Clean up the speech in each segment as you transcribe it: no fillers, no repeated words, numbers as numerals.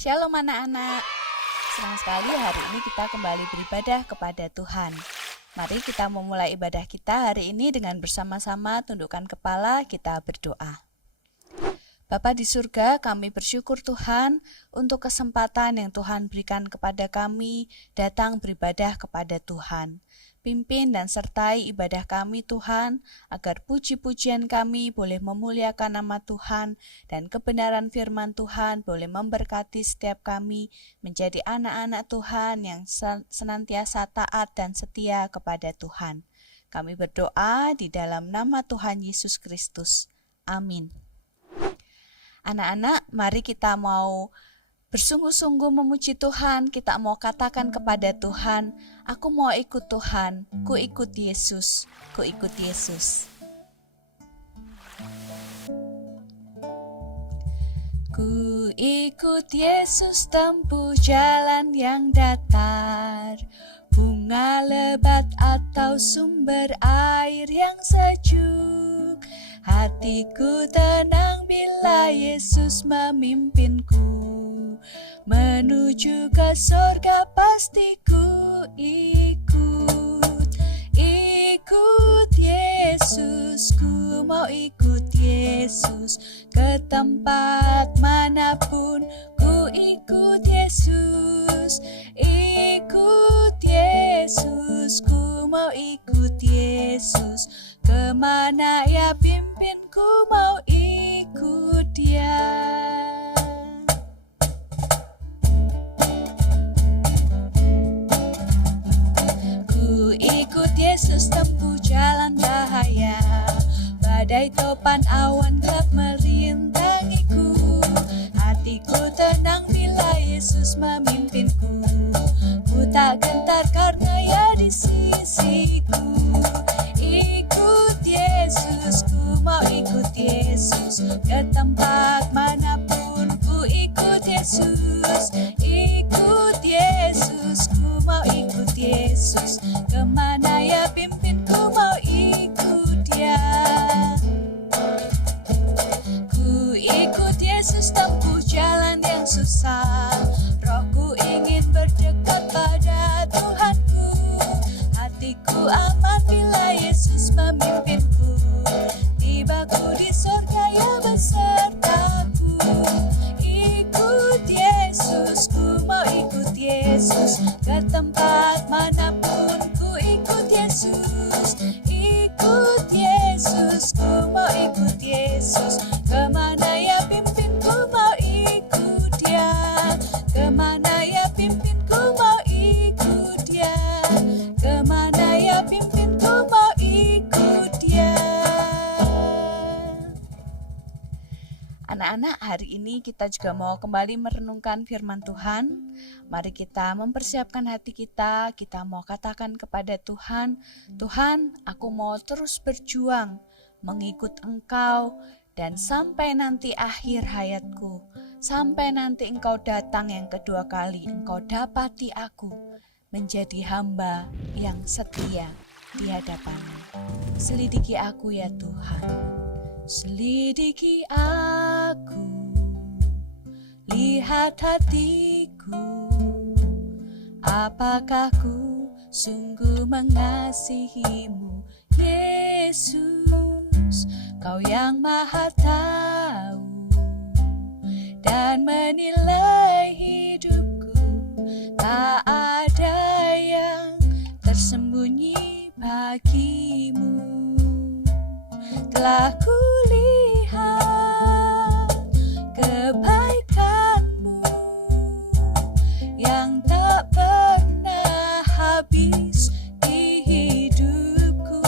Shalom anak-anak, senang sekali hari ini kita kembali beribadah kepada Tuhan. Mari kita memulai ibadah kita hari ini dengan bersama-sama tundukkan kepala, kita berdoa. Bapa di surga, kami bersyukur Tuhan untuk kesempatan yang Tuhan berikan kepada kami datang beribadah kepada Tuhan. Pimpin dan sertai ibadah kami Tuhan, agar puji-pujian kami boleh memuliakan nama Tuhan dan kebenaran firman Tuhan boleh memberkati setiap kami menjadi anak-anak Tuhan yang senantiasa taat dan setia kepada Tuhan. Kami berdoa di dalam nama Tuhan Yesus Kristus. Amin. Anak-anak, mari kita mau bersungguh-sungguh memuji Tuhan, kita mau katakan kepada Tuhan, aku mau ikut Tuhan, ku ikut Yesus, ku ikut Yesus. Ku ikut Yesus tempuh jalan yang datar, bunga lebat atau sumber air yang sejuk. Hatiku tenang bila Yesus memimpinku, menuju ke surga pasti ku ikut. Ikut Yesus, ku mau ikut Yesus. Ke tempat manapun ku ikut Yesus. Ikut Yesus, ku mau ikut Yesus. Kemana ya pimpin, ku mau ikut Dia. Yesus tempuh jalan bahaya, badai topan awan gelap merintangiku. Hatiku tenang bila Yesus memimpinku, ku tak gentar karena Ya di sisiku. Ikut Yesus, ku mau ikut Yesus. Ke tempat manapun ku ikut Yesus. Ikut Yesus, ku mau ikut Yesus. Kemana Ya pimpin, ku mau ikut Dia. Ku ikut Yesus tempuh jalan yang susah, rohku ingin berdekat pada Tuhanku. Hatiku aman bila Yesus memimpinku, tibaku di surga Ya besertaku. Ikut Yesus, ku mau ikut Yesus. Ke tempat manapun ku ikut Yesus. Ikut Yesus, ku mau ikut Yesus. Kemana Ya pimpin, ku mau ikut Dia. Kemana Ya pimpin, ku mau ikut Dia. Kemana Ya pimpin, ku mau ikut Dia. Anak-anak, hari ini kita juga mau kembali merenungkan firman Tuhan. Mari kita mempersiapkan hati kita mau katakan kepada Tuhan, Tuhan, aku mau terus berjuang mengikut Engkau, dan sampai nanti akhir hayatku, sampai nanti Engkau datang yang kedua kali, Engkau dapati aku menjadi hamba yang setia di hadapan-Mu. Selidiki aku ya Tuhan, selidiki aku, lihat hatiku, apakah ku sungguh mengasihi-Mu, Yesus. Kau yang Maha tahu dan menilai hidupku, tak ada yang tersembunyi bagi-Mu. Telah kulihat kebaikan-Mu yang tak pernah habis di hidupku.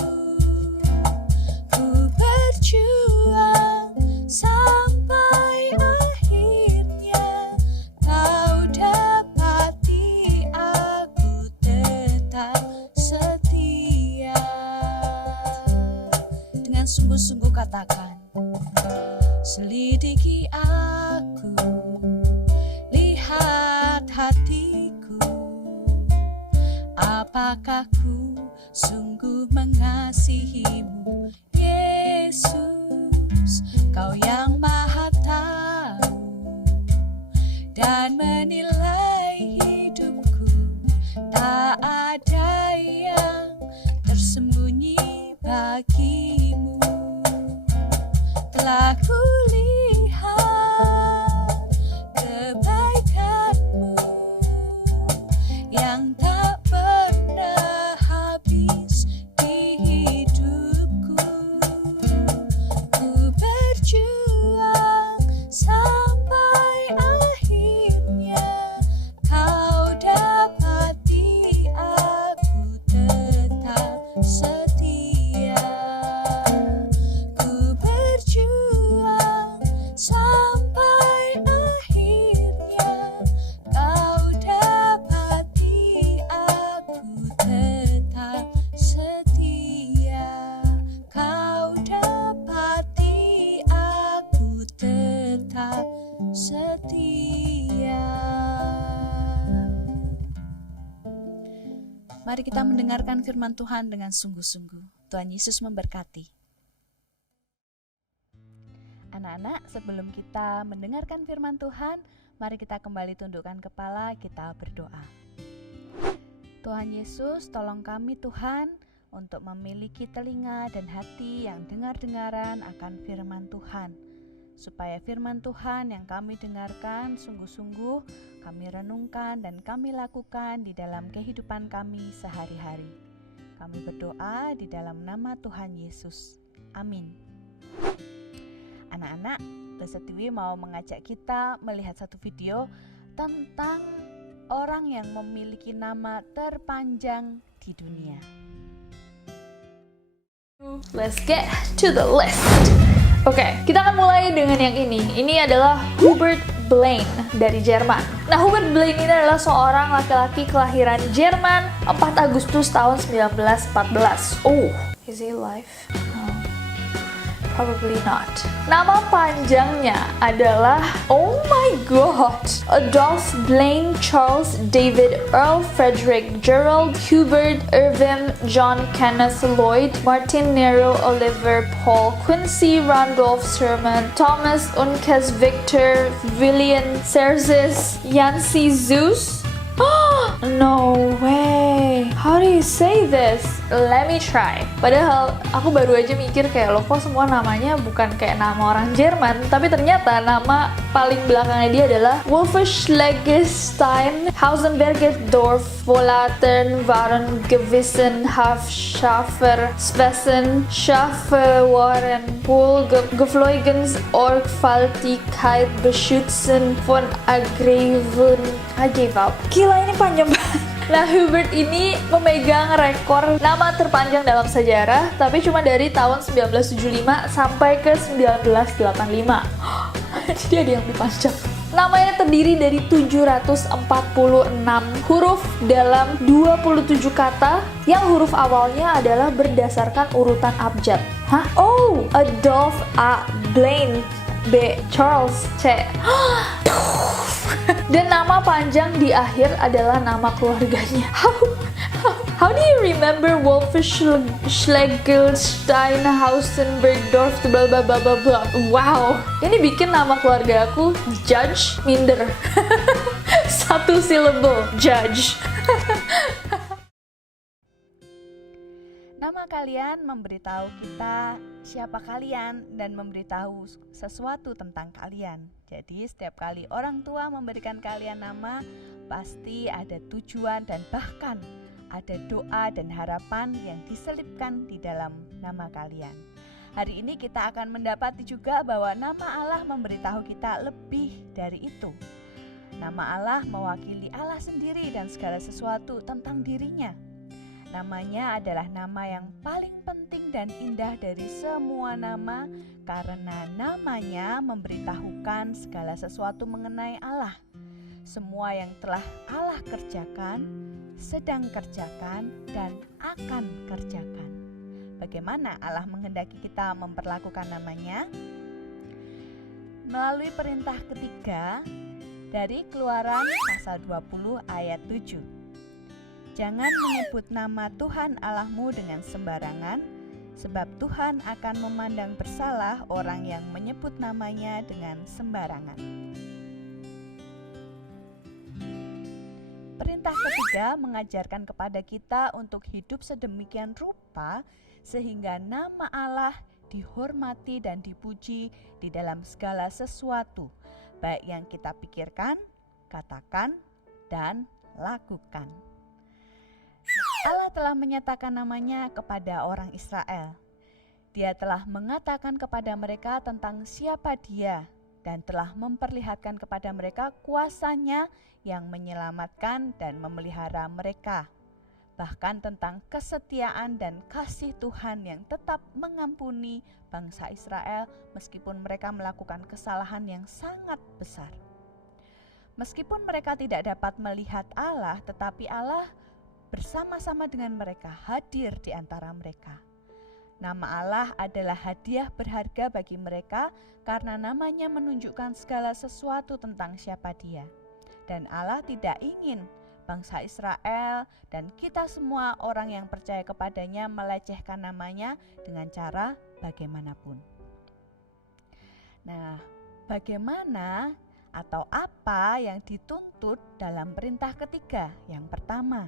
Ku berjuang sampai akhirnya, Kau dapati aku tetap setia. Dengan sungguh-sungguh katakan, selidiki aku, lihat hatiku, apakah ku sungguh mengasihi-Mu, Yesus. Kau yang Maha tahu dan menilai hidupku. Tak ada yang tersembunyi bagimu. Telah kulihat kebaikanmu yang tak pernah habis di hidupku. Ku berjuang sampai akhirnya kau dapati aku tetap setia. Ku berjuang sampai akhirnya kau dapati aku tetap setia. Kau dapati aku tetap setia. Mari kita mendengarkan firman Tuhan dengan sungguh-sungguh. Tuhan Yesus memberkati. Anak-anak, sebelum kita mendengarkan firman Tuhan, mari kita kembali tundukkan kepala, kita berdoa. Tuhan Yesus, tolong kami Tuhan untuk memiliki telinga dan hati yang dengar-dengaran akan firman Tuhan, supaya firman Tuhan yang kami dengarkan sungguh-sungguh kami renungkan dan kami lakukan di dalam kehidupan kami sehari-hari. Kami berdoa di dalam nama Tuhan Yesus. Amin. Anak-anak, Bersetiwi mau mengajak kita melihat satu video tentang orang yang memiliki nama terpanjang di dunia. Let's get to the list. Oke, kita akan mulai dengan yang ini. Ini adalah Hubert Blaine dari Jerman. Nah, Hubert Blaine ini adalah seorang laki-laki kelahiran Jerman 4 Agustus tahun 1914. Oh, is he alive? No. Probably not. Nama panjangnya adalah, oh my god, Adolf Blaine Charles David Earl Frederick Gerald Hubert Irvin John Kenneth Lloyd Martin Nero Oliver Paul Quincy Randolph Sherman Thomas Unkes Victor William Cerzis Yancy Zeus. No way. How do you say this? Let me try. Padahal aku baru aja mikir kayak loh, kok semua namanya bukan kayak nama orang Jerman, tapi ternyata nama paling belakangnya dia adalah Wolfschlägerstein, Hausenbergerdorf, Volaten, Waren, Gewissen, Hafschaffer, Svessen, Schafewaren, Pool, Gefloigens, Orgfaltigkeit, Beschützen, von Agreven. I gave up. Gila, ini panjang banget. Nah, Hubert ini memegang rekor nama terpanjang dalam sejarah, tapi cuma dari tahun 1975 sampai ke 1985. Jadi ada yang lebih panjang. Namanya terdiri dari 746 huruf dalam 27 kata yang huruf awalnya adalah berdasarkan urutan abjad. Hah? Oh, Adolf A. Blaine, B. Charles, C. Dan nama panjang di akhir adalah nama keluarganya. How do you remember Wolfschlägerstein, Hausenbergdorf, bla bla bla bla bla. Wow, ini bikin nama keluarga aku Judge minder. Satu syllable, Judge. Nama kalian memberitahu kita siapa kalian dan memberitahu sesuatu tentang kalian. Jadi setiap kali orang tua memberikan kalian nama, pasti ada tujuan dan bahkan ada doa dan harapan yang diselipkan di dalam nama kalian. Hari ini kita akan mendapati juga bahwa nama Allah memberitahu kita lebih dari itu. Nama Allah mewakili Allah sendiri dan segala sesuatu tentang dirinya. Namanya adalah nama yang paling penting dan indah dari semua nama, karena namanya memberitahukan segala sesuatu mengenai Allah. Semua yang telah Allah kerjakan, sedang kerjakan, dan akan kerjakan. Bagaimana Allah menghendaki kita memperlakukan namanya? Melalui perintah ketiga dari Keluaran pasal 20 ayat 7. Jangan menyebut nama Tuhan Allahmu dengan sembarangan, sebab Tuhan akan memandang bersalah orang yang menyebut namanya dengan sembarangan. perintah ketiga mengajarkan kepada kita untuk hidup sedemikian rupa sehingga nama Allah dihormati dan dipuji di dalam segala sesuatu, baik yang kita pikirkan, katakan, dan lakukan. Allah telah menyatakan namanya kepada orang Israel. Dia telah mengatakan kepada mereka tentang siapa Dia dan telah memperlihatkan kepada mereka kuasanya yang menyelamatkan dan memelihara mereka. Bahkan tentang kesetiaan dan kasih Tuhan yang tetap mengampuni bangsa Israel meskipun mereka melakukan kesalahan yang sangat besar. Meskipun mereka tidak dapat melihat Allah, tetapi Allah bersama-sama dengan mereka hadir di antara mereka. Nama Allah adalah hadiah berharga bagi mereka karena namanya menunjukkan segala sesuatu tentang siapa Dia. Dan Allah tidak ingin bangsa Israel dan kita semua orang yang percaya kepadanya melecehkan namanya dengan cara bagaimanapun. Nah, bagaimana atau apa yang dituntut dalam perintah ketiga? Yang pertama,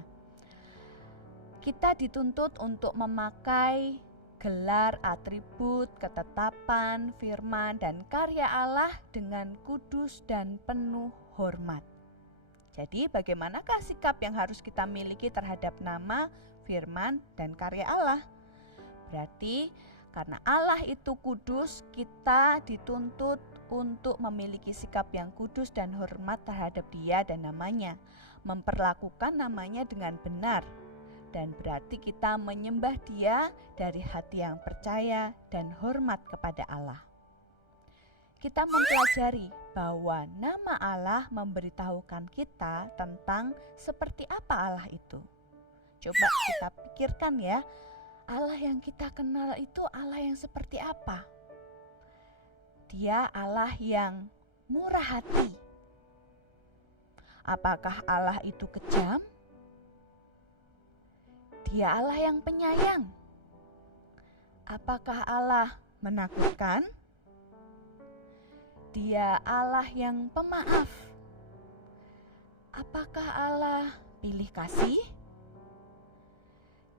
kita dituntut untuk memakai gelar, atribut, ketetapan, firman, dan karya Allah dengan kudus dan penuh hormat. Jadi bagaimanakah sikap yang harus kita miliki terhadap nama, firman, dan karya Allah? Berarti karena Allah itu kudus, kita dituntut untuk memiliki sikap yang kudus dan hormat terhadap Dia dan namanya, memperlakukan namanya dengan benar. Dan berarti kita menyembah Dia dari hati yang percaya dan hormat kepada Allah. Kita mempelajari bahwa nama Allah memberitahukan kita tentang seperti apa Allah itu. Coba kita pikirkan ya, Allah yang kita kenal itu Allah yang seperti apa? Dia Allah yang murah hati. Apakah Allah itu kejam? Dia Allah yang penyayang. Apakah Allah menakutkan? Dia Allah yang pemaaf. Apakah Allah pilih kasih?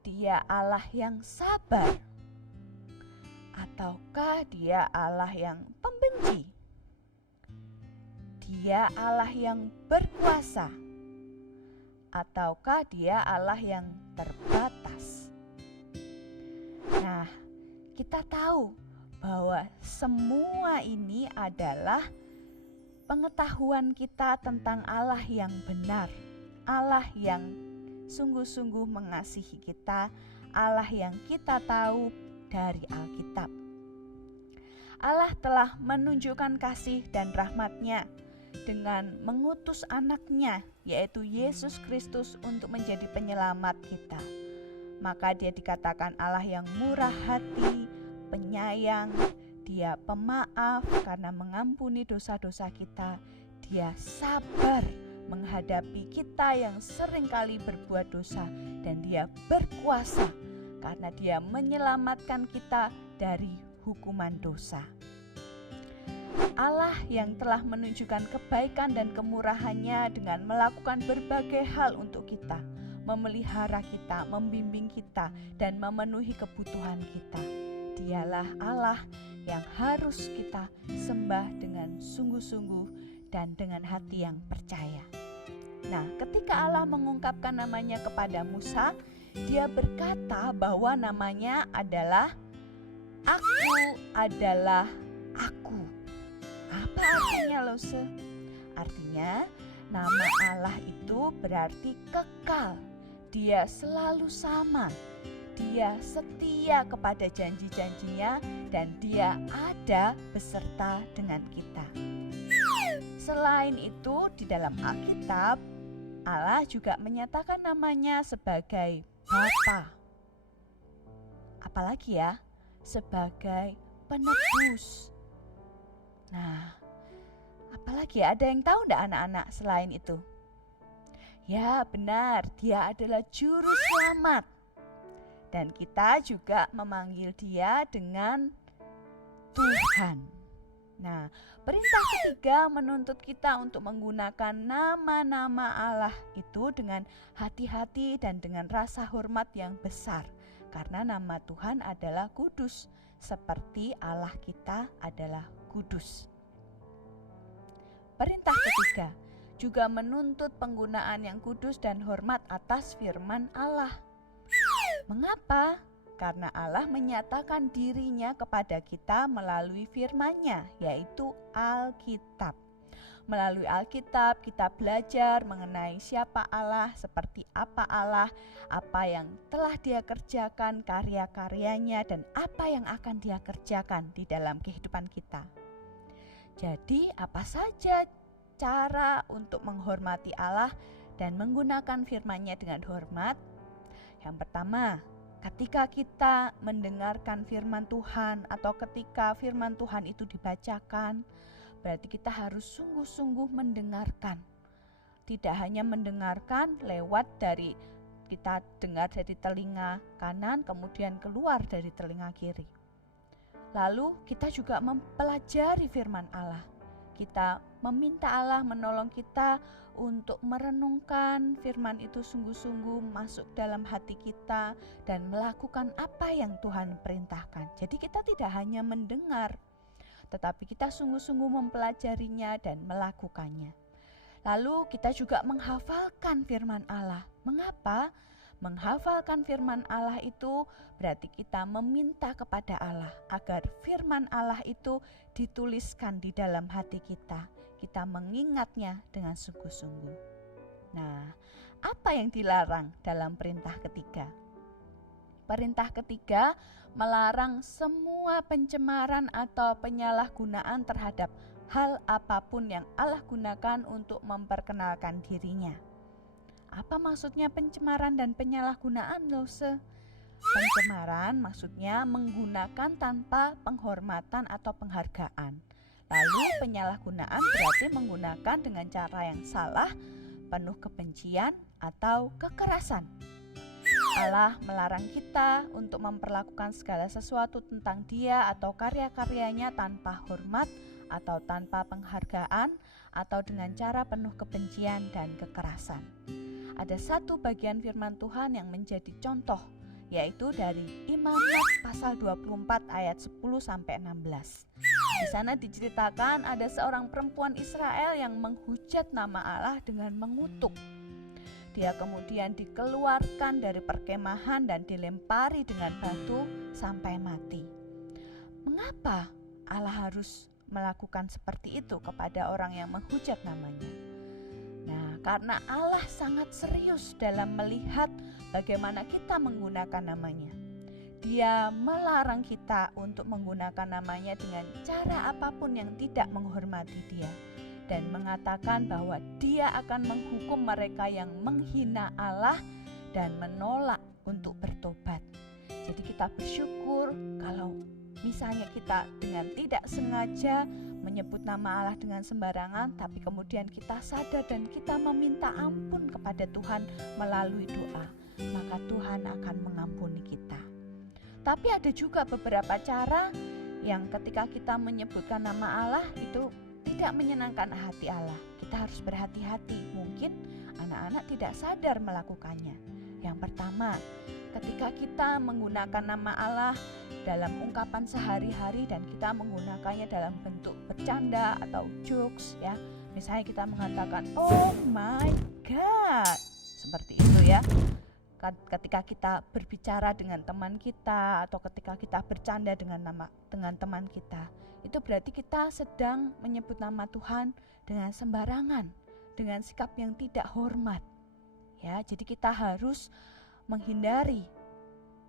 Dia Allah yang sabar. Ataukah Dia Allah yang pembenci? Dia Allah yang berkuasa. Ataukah Dia Allah yang terbatas? Nah, kita tahu bahwa semua ini adalah pengetahuan kita tentang Allah yang benar, Allah yang sungguh-sungguh mengasihi kita, Allah yang kita tahu dari Alkitab. Allah telah menunjukkan kasih dan rahmat-Nya dengan mengutus anaknya, yaitu Yesus Kristus untuk menjadi penyelamat kita. Maka Dia dikatakan Allah yang murah hati, penyayang, Dia pemaaf karena mengampuni dosa-dosa kita. Dia sabar menghadapi kita yang seringkali berbuat dosa, dan Dia berkuasa karena Dia menyelamatkan kita dari hukuman dosa. Allah yang telah menunjukkan kebaikan dan kemurahan-Nya dengan melakukan berbagai hal untuk kita, memelihara kita, membimbing kita, dan memenuhi kebutuhan kita. Dialah Allah yang harus kita sembah dengan sungguh-sungguh dan dengan hati yang percaya. Nah, ketika Allah mengungkapkan namanya kepada Musa, Dia berkata bahwa namanya adalah Aku adalah Aku. Apa artinya, Lose? Artinya nama Allah itu berarti kekal. Dia selalu sama. Dia setia kepada janji-janjinya dan Dia ada beserta dengan kita. Selain itu, di dalam Alkitab, Allah juga menyatakan namanya sebagai Bapa. Apalagi ya? Sebagai penebus. Nah, apalagi ada yang tahu enggak anak-anak selain itu? Ya, benar, Dia adalah juru selamat. Dan kita juga memanggil Dia dengan Tuhan. Nah, perintah ketiga menuntut kita untuk menggunakan nama-nama Allah itu dengan hati-hati dan dengan rasa hormat yang besar. Karena nama Tuhan adalah kudus, seperti Allah kita adalah kudus. Perintah ketiga juga menuntut penggunaan yang kudus dan hormat atas firman Allah. Mengapa? Karena Allah menyatakan dirinya kepada kita melalui firman-Nya, yaitu Alkitab. Melalui Alkitab kita belajar mengenai siapa Allah, seperti apa Allah, apa yang telah Dia kerjakan, karya-karyanya, dan apa yang akan Dia kerjakan di dalam kehidupan kita. Jadi apa saja cara untuk menghormati Allah dan menggunakan firman-Nya dengan hormat? Yang pertama, ketika kita mendengarkan firman Tuhan atau ketika firman Tuhan itu dibacakan, berarti kita harus sungguh-sungguh mendengarkan. Tidak hanya mendengarkan lewat dari kita dengar dari telinga kanan kemudian keluar dari telinga kiri. Lalu kita juga mempelajari firman Allah. Kita meminta Allah menolong kita untuk merenungkan firman itu sungguh-sungguh masuk dalam hati kita dan melakukan apa yang Tuhan perintahkan. Jadi kita tidak hanya mendengar, tetapi kita sungguh-sungguh mempelajarinya dan melakukannya. Lalu kita juga menghafalkan firman Allah. Mengapa? Menghafalkan firman Allah itu berarti kita meminta kepada Allah agar firman Allah itu dituliskan di dalam hati kita. Kita mengingatnya dengan sungguh-sungguh. Nah, apa yang dilarang dalam perintah ketiga? Perintah ketiga melarang semua pencemaran atau penyalahgunaan terhadap hal apapun yang Allah gunakan untuk memperkenalkan dirinya. Apa maksudnya pencemaran dan penyalahgunaan, Lose? Pencemaran maksudnya menggunakan tanpa penghormatan atau penghargaan. Lalu penyalahgunaan berarti menggunakan dengan cara yang salah, penuh kebencian atau kekerasan. Allah melarang kita untuk memperlakukan segala sesuatu tentang Dia atau karya-karyanya tanpa hormat atau tanpa penghargaan atau dengan cara penuh kebencian dan kekerasan. Ada satu bagian firman Tuhan yang menjadi contoh, yaitu dari Imamat pasal 24 ayat 10-16. Di sana diceritakan ada seorang perempuan Israel yang menghujat nama Allah dengan mengutuk. Dia kemudian dikeluarkan dari perkemahan dan dilempari dengan batu sampai mati. Mengapa Allah harus melakukan seperti itu kepada orang yang menghujat namanya? Nah, karena Allah sangat serius dalam melihat bagaimana kita menggunakan namanya. Dia melarang kita untuk menggunakan namanya dengan cara apapun yang tidak menghormati Dia, dan mengatakan bahwa Dia akan menghukum mereka yang menghina Allah dan menolak untuk bertobat. Jadi kita bersyukur kalau misalnya kita dengan tidak sengaja menyebut nama Allah dengan sembarangan, tapi kemudian kita sadar dan kita meminta ampun kepada Tuhan melalui doa, maka Tuhan akan mengampuni kita. Tapi ada juga beberapa cara yang ketika kita menyebutkan nama Allah itu tidak menyenangkan hati Allah. Kita harus berhati-hati, mungkin anak-anak tidak sadar melakukannya. Yang pertama, ketika kita menggunakan nama Allah dalam ungkapan sehari-hari dan kita menggunakannya dalam bentuk bercanda atau jokes, ya. Misalnya kita mengatakan, "Oh my God," seperti itu ya. Ketika kita berbicara dengan teman kita atau ketika kita bercanda dengan teman kita, itu berarti kita sedang menyebut nama Tuhan dengan sembarangan, dengan sikap yang tidak hormat. Ya, jadi kita harus menghindari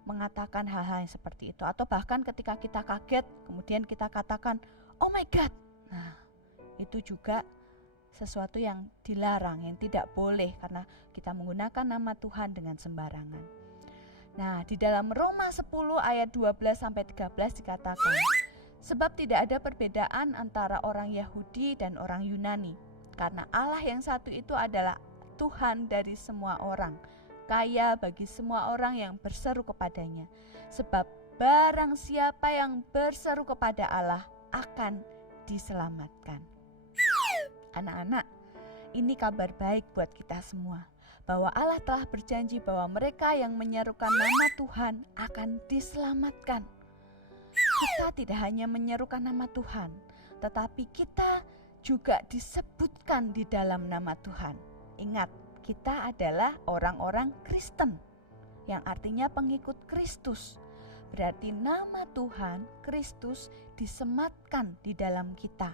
mengatakan hal-hal yang seperti itu, atau bahkan ketika kita kaget kemudian kita katakan "Oh my God." Nah, itu juga sesuatu yang dilarang, yang tidak boleh karena kita menggunakan nama Tuhan dengan sembarangan. Nah, di dalam Roma 10 ayat 12-13 dikatakan, "Sebab tidak ada perbedaan antara orang Yahudi dan orang Yunani, karena Allah yang satu itu adalah Tuhan dari semua orang, kaya bagi semua orang yang berseru kepadanya. Sebab barang siapa yang berseru kepada Allah akan diselamatkan. Anak-anak, ini kabar baik buat kita semua, bahwa Allah telah berjanji bahwa mereka yang menyerukan nama Tuhan akan diselamatkan. Kita tidak hanya menyerukan nama Tuhan, tetapi kita juga disebutkan di dalam nama Tuhan. Ingat, kita adalah orang-orang Kristen, yang artinya pengikut Kristus. Berarti nama Tuhan, Kristus, disematkan di dalam kita.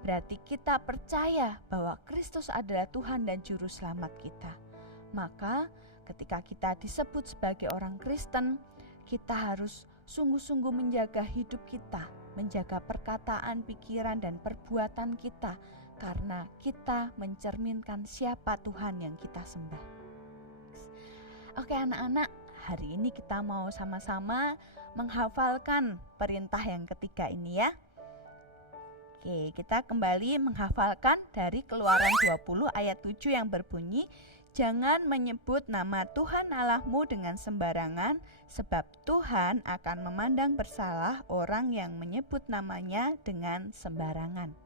Berarti kita percaya bahwa Kristus adalah Tuhan dan Juru Selamat kita. Maka ketika kita disebut sebagai orang Kristen, kita harus sungguh-sungguh menjaga hidup kita, menjaga perkataan, pikiran, dan perbuatan kita, karena kita mencerminkan siapa Tuhan yang kita sembah. Oke anak-anak, hari ini kita mau sama-sama menghafalkan perintah yang ketiga ini ya. Oke, kita kembali menghafalkan dari Keluaran 20 ayat 7 yang berbunyi, jangan menyebut nama Tuhan Allahmu dengan sembarangan, sebab Tuhan akan memandang bersalah orang yang menyebut namanya dengan sembarangan.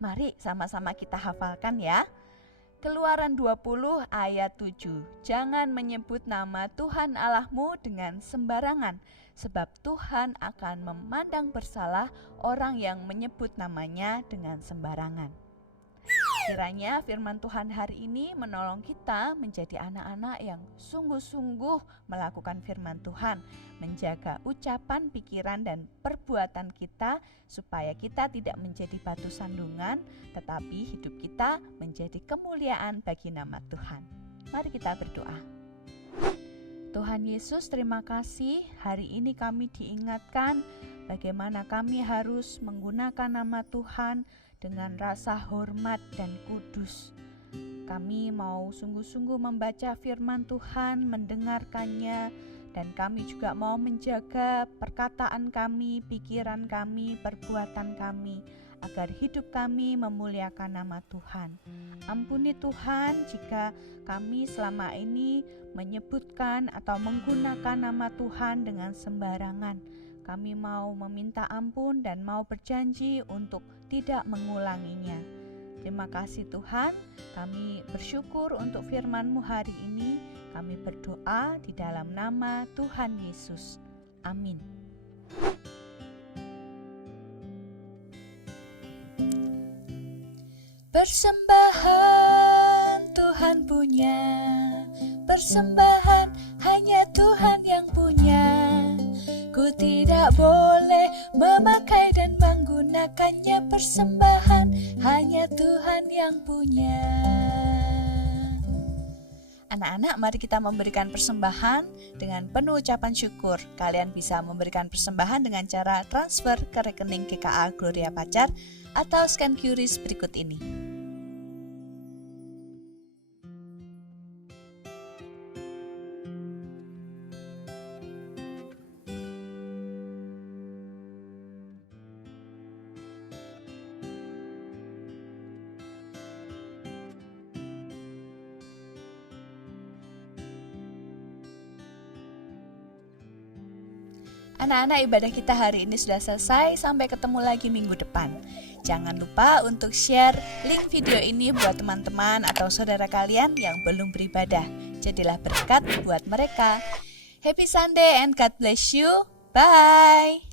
Mari sama-sama kita hafalkan ya. Keluaran 20 ayat 7. Jangan menyebut nama Tuhan Allahmu dengan sembarangan, sebab Tuhan akan memandang bersalah orang yang menyebut namanya dengan sembarangan. Kiranya firman Tuhan hari ini menolong kita menjadi anak-anak yang sungguh-sungguh melakukan firman Tuhan, menjaga ucapan, pikiran, dan perbuatan kita supaya kita tidak menjadi batu sandungan, tetapi hidup kita menjadi kemuliaan bagi nama Tuhan. Mari kita berdoa. Tuhan Yesus, terima kasih hari ini kami diingatkan bagaimana kami harus menggunakan nama Tuhan dengan rasa hormat dan kudus. Kami mau sungguh-sungguh membaca firman Tuhan, mendengarkannya, dan kami juga mau menjaga perkataan kami, pikiran kami, perbuatan kami, agar hidup kami memuliakan nama Tuhan. Ampuni Tuhan jika kami selama ini menyebutkan atau menggunakan nama Tuhan dengan sembarangan. Kami mau meminta ampun dan mau berjanji untuk tidak mengulanginya. Terima kasih Tuhan, kami bersyukur untuk firman-Mu hari ini. Kami berdoa di dalam nama Tuhan Yesus. Amin. Persembahan Tuhan punya, persembahan hanya Tuhan yang punya. Ku tidak boleh memakai dan menggunakannya, persembahan hanya Tuhan yang punya. Anak-anak, mari kita memberikan persembahan dengan penuh ucapan syukur. Kalian bisa memberikan persembahan dengan cara transfer ke rekening GKA Gloria Pacar atau scan QRIS berikut ini. Anak-anak, ibadah kita hari ini sudah selesai. Sampai ketemu lagi minggu depan. Jangan lupa untuk share link video ini buat teman-teman atau saudara kalian yang belum beribadah. Jadilah berkat buat mereka. Happy Sunday and God bless you. Bye.